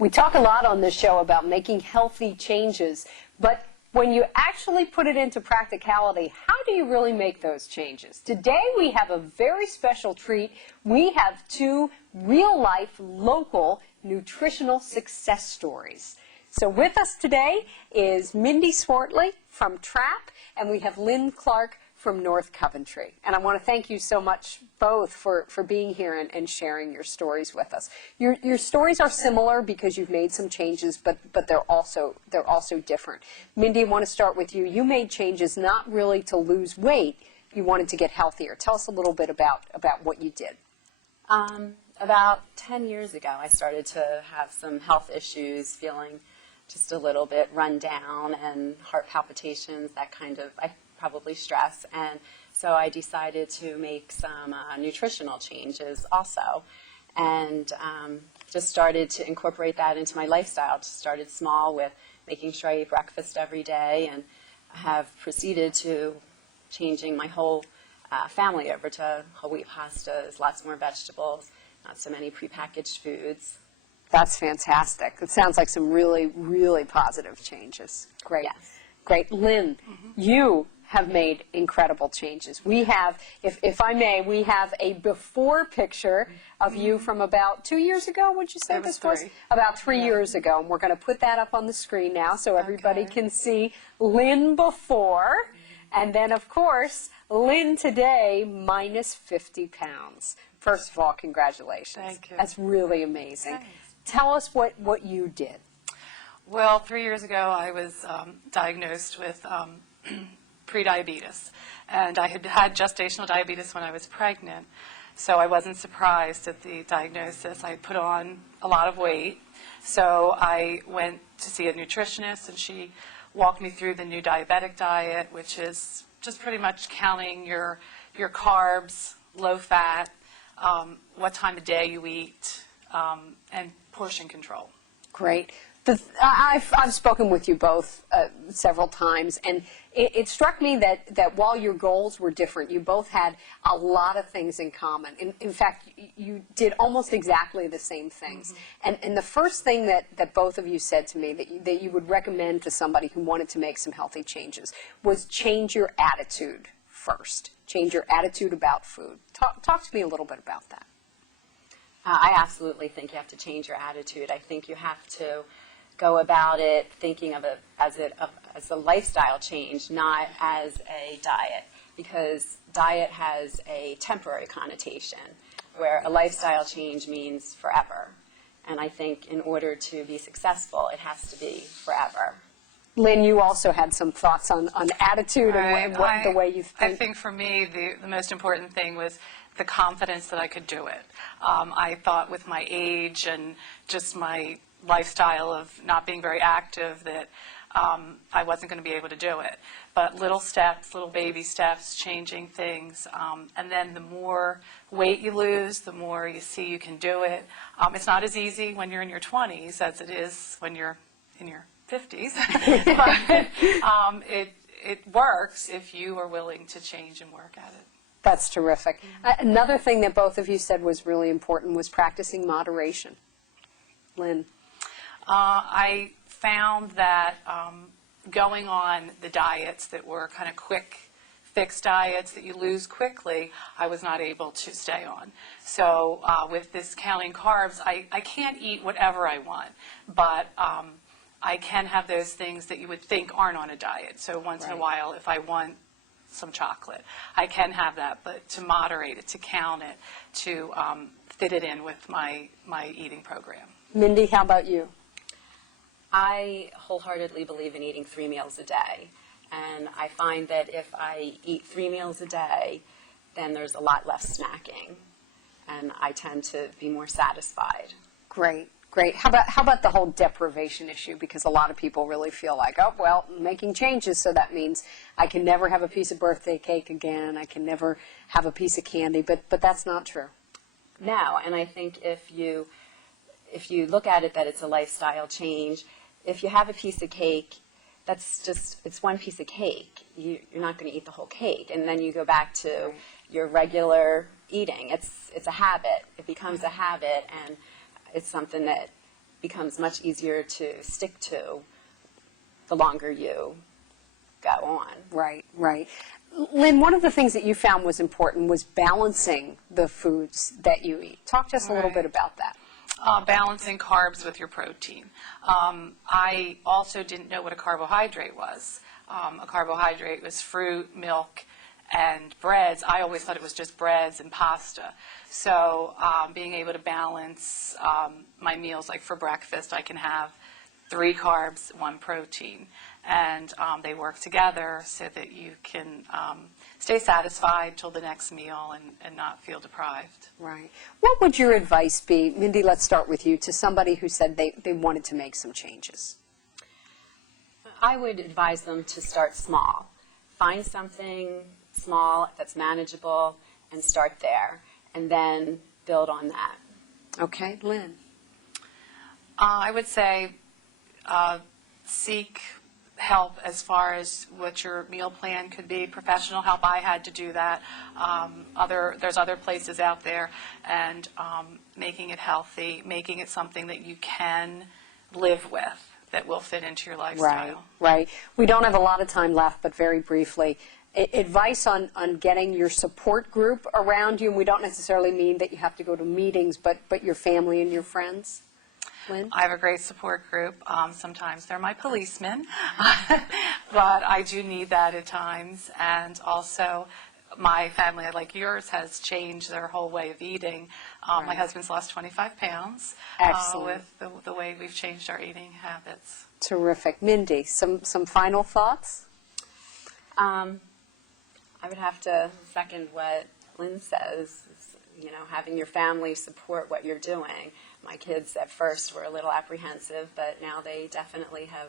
We talk a lot on this show about making healthy changes, but when you actually put it into practicality, how do you really make those changes? Today we have a very special treat. We have two real-life, local nutritional success stories. So with us today is Mindy Swartley from Trapp, and we have Lynne Clark from North Coventry. And I want to thank you so much both for being here and sharing your stories with us. Your stories are similar because you've made some changes, but they're also different. Mindy, I want to start with you. You made changes not really to lose weight. You wanted to get healthier. Tell us a little bit about what you did. About 10 years ago, I started to have some health issues, feeling just a little bit run down and heart palpitations, that kind of, probably stress. And so I decided to make some nutritional changes also. And just started to incorporate that into my lifestyle. Just started small with making sure I eat breakfast every day, and have proceeded to changing my whole family over to whole wheat pastas, lots more vegetables, not so many prepackaged foods. That's fantastic. It sounds like some really, really positive changes. Great. Yes. Great. Lynne, you have made incredible changes. We have, if I may, we have a before picture of you from about 2 years ago, would you say this was? About 3 years ago. And we're going to put that up on the screen now so everybody can see Lynne before. And then, of course, Lynne today, minus 50 pounds. First of all, congratulations. Thank you. That's really amazing. Thanks. Tell us what you did. Well, 3 years ago, I was diagnosed with prediabetes, and I had gestational diabetes when I was pregnant, so I wasn't surprised at the diagnosis. I put on a lot of weight, so I went to see a nutritionist, and she walked me through the new diabetic diet, which is just pretty much counting your carbs, low fat, what time of day you eat, and portion control. Great. I've spoken with you both several times, and it struck me that while your goals were different, you both had a lot of things in common. In fact, you did almost exactly the same things. And the first thing that both of you said to me that you would recommend to somebody who wanted to make some healthy changes was change your attitude first. Change your attitude about food. Talk to me a little bit about that. I absolutely think you have to change your attitude. I think you have to go about it thinking of it as a lifestyle change, not as a diet, because diet has a temporary connotation, where a lifestyle change means forever. And I think in order to be successful, it has to be forever. Lynne, you also had some thoughts on attitude and the way you think. I think for me, the most important thing was the confidence that I could do it. I thought with my age and just my lifestyle of not being very active that I wasn't going to be able to do it. But little steps, little baby steps, changing things, and then the more weight you lose, the more you see you can do it. It's not as easy when you're in your 20s as it is when you're in your 50s, but it works if you are willing to change and work at it. That's terrific. Another thing that both of you said was really important was practicing moderation. Lynne? I found that going on the diets that were kind of quick fix diets that you lose quickly, I was not able to stay on. So with this counting carbs, I can't eat whatever I want, but I can have those things that you would think aren't on a diet. So once in a while, if I want some chocolate, I can have that, but to moderate it, to count it, to fit it in with my eating program. Mindy, how about you? I wholeheartedly believe in eating 3 meals a day. And I find that if I eat 3 meals a day, then there's a lot less snacking. And I tend to be more satisfied. Great, great. How about the whole deprivation issue? Because a lot of people really feel like, oh, well, I'm making changes, so that means I can never have a piece of birthday cake again. I can never have a piece of candy. But that's not true. No, and I think if you look at it that it's a lifestyle change, if you have a piece of cake, it's one piece of cake. You're not going to eat the whole cake. And then you go back to your regular eating. It's a habit. It becomes a habit, and it's something that becomes much easier to stick to the longer you go on. Right, right. Lynne, one of the things that you found was important was balancing the foods that you eat. Talk to us a little bit about that. Balancing carbs with your protein. I also didn't know what a carbohydrate was. A carbohydrate was fruit, milk, and breads. I always thought it was just breads and pasta. So being able to balance my meals, like for breakfast, I can have 3 carbs, 1 protein. And they work together so that you can stay satisfied till the next meal and not feel deprived. Right. What would your advice be, Mindy, let's start with you, to somebody who said they wanted to make some changes? I would advise them to start small. Find something small that's manageable and start there, and then build on that. Okay, Lynne. I would say seek help as far as what your meal plan could be, professional help. I had to do that. There's other places out there, and making it healthy, making it something that you can live with, that will fit into your lifestyle. Right, right. We don't have a lot of time left, but very briefly, advice on getting your support group around you, and we don't necessarily mean that you have to go to meetings, but your family and your friends. Lynne? I have a great support group. Sometimes they're my policemen, but I do need that at times. And also, my family, like yours, has changed their whole way of eating. Right. My husband's lost 25 pounds Excellent. with the way we've changed our eating habits. Terrific. Mindy, some final thoughts? I would have to second what Lynne says, having your family support what you're doing. My kids at first were a little apprehensive, but now they definitely have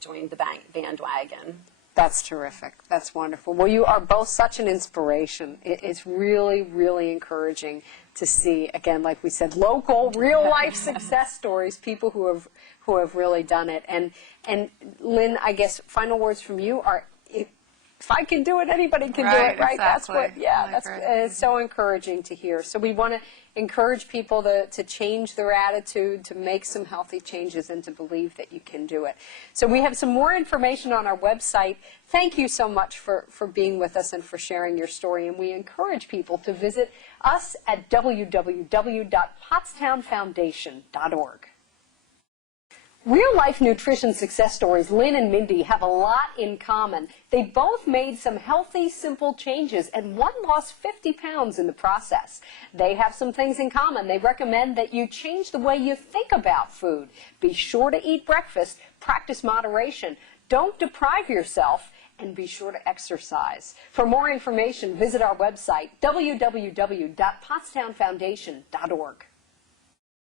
joined the bandwagon. That's terrific. That's wonderful. Well, you are both such an inspiration. It's really, really encouraging to see, again, like we said, local, real-life success stories, people who have really done it. And Lynne, I guess final words from you are, if I can do it, anybody can do it, right? Exactly. That's what, it's so encouraging to hear. So we want to encourage people to change their attitude, to make some healthy changes, and to believe that you can do it. So we have some more information on our website. Thank you so much for being with us and for sharing your story. And we encourage people to visit us at www.pottstownfoundation.org. Real-life nutrition success stories, Lynne and Mindy, have a lot in common. They both made some healthy, simple changes, and one lost 50 pounds in the process. They have some things in common. They recommend that you change the way you think about food. Be sure to eat breakfast, practice moderation, don't deprive yourself, and be sure to exercise. For more information, visit our website, www.pottstownfoundation.org.